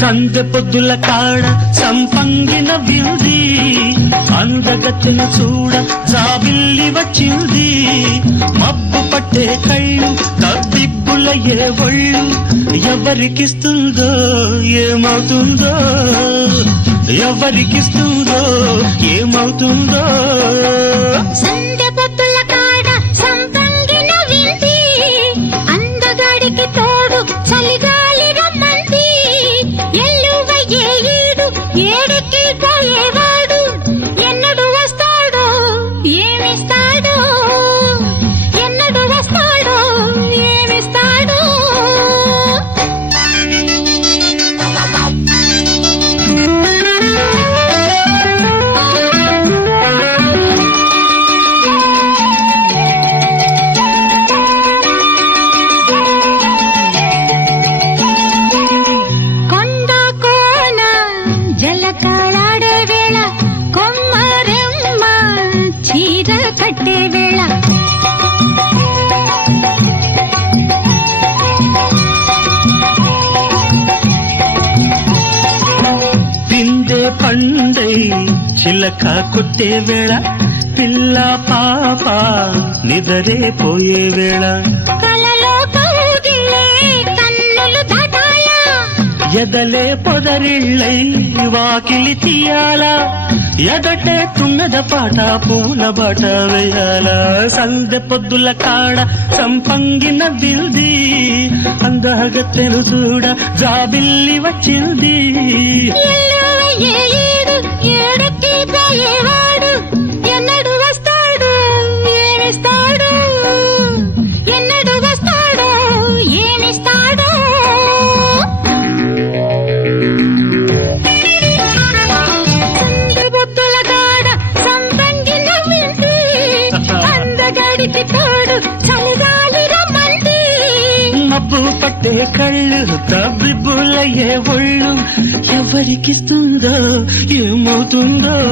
సందె పొద్దుల కాడ సంపంగిన వింది అందగత్తెను చూడ జాబిల్లి వచ్చింది మబ్బు పట్టే కళ్ళు తబ్బిబ్బుల ఏ ఒళ్ళు ఎవరికిస్తుందో ఏమవుతుందో ఎవరికిస్తుందో ఏమవుతుందో సందె పొద్దుల కాడ సంపంగిన వింది అందగాడికి తోడు చలిగాలి రమ్మంది ఎల్లువయ్యే ఈడు ఏడికి పోయేవాడు ఎన్నడు వస్తాడో ఏమిస్తాడో ఎన్నడు వస్తాడో ఏమిస్తాడో కొండ కోన జలకాలాడే వేళ కొమ్మరెమ్మ చీర కట్టే వేళ పిందే పండై చిలక కొట్టే వేళ పిల్ల పాప నిదరే పోయే వేళ కలలో కౌగిలే కన్నులు దాటాయా ఎదలే పొదరిళ్ళై వాకిలి తీయాలా ఎదటే తున్నద పాట పూల బాట వేయాల సందె పొద్దుల కాడ సంపంగిన బిల్ది అందగత్తెను చూడ జాబిల్లి వచ్చింది ఎల్లువయ్యే ఈడు ఏడికి పోయేవాడు ఎన్నడు వస్తాడు ఏమిస్తాడు ఎన్నడు వస్తాడో ఏమిస్తాడో సందె పొద్దుల కాడ సంపంగిన వింది అందగాడికి తోడు చలిగాలి రమ్మంది మబ్బు పట్టే కళ్ళు తబ్బిబ్బుల ఏ ఒళ్ళు ఎవరికిస్తుందో ఏమవుతుందో